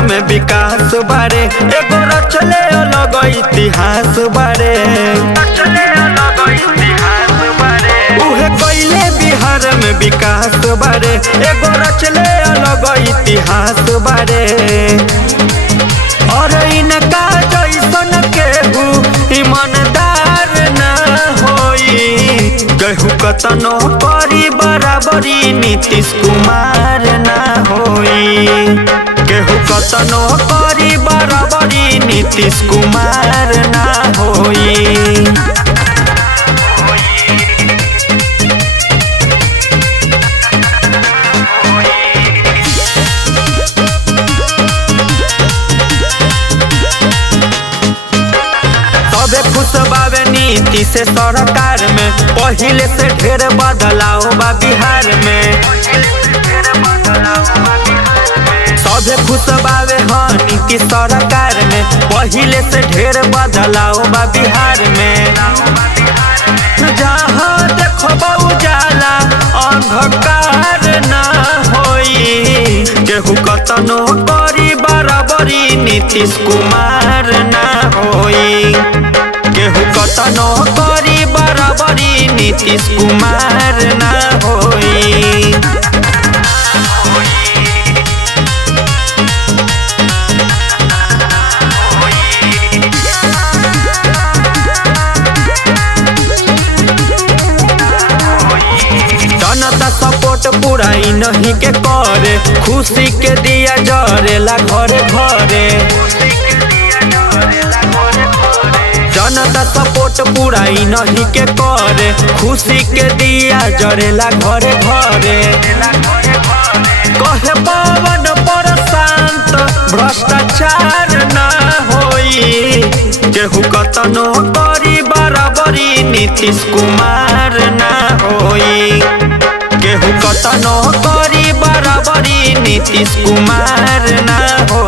में विकास बारे एगो रचले अलग इतिहास बारे उहे कइले बिहार में विकास बारे एगो रचले अलग इतिहास बारे और इनका जैसन केहू ईमानदार ना होई केहू कतनो करी बराबरी नीतीश कुमार ना होई केहू कतनो करी बराबरी नीतीश कुमार ना होई। खुश बावे नीतीश सरकार में पहिले से ढेर बदलाव बा बिहार में सभे खुश बावे नीतीश सरकार में पहिले से ढेर बदलाव बा बिहार में जहाँ देखो उजाला अंधकार ना होई केहू कतनो करी बराबरी नीतीश कुमार ना होई केहू कतनो करी बराबरी नीतीश कुमार ना होई। जनता सपोर्ट पूरा नहीं के करे खुशी के दिया जरेला घरे घरे जनता सपोर्ट पूरा नहीं के करे खुशी के दिया जरेला घरे घरे कहे पवन प्रशांत भ्रष्टाचार ना होई केहू कतनो करी बराबरी नीतीश कुमार ना होई केहू कतनो करी बराबरी नीतीश कुमार ना हो।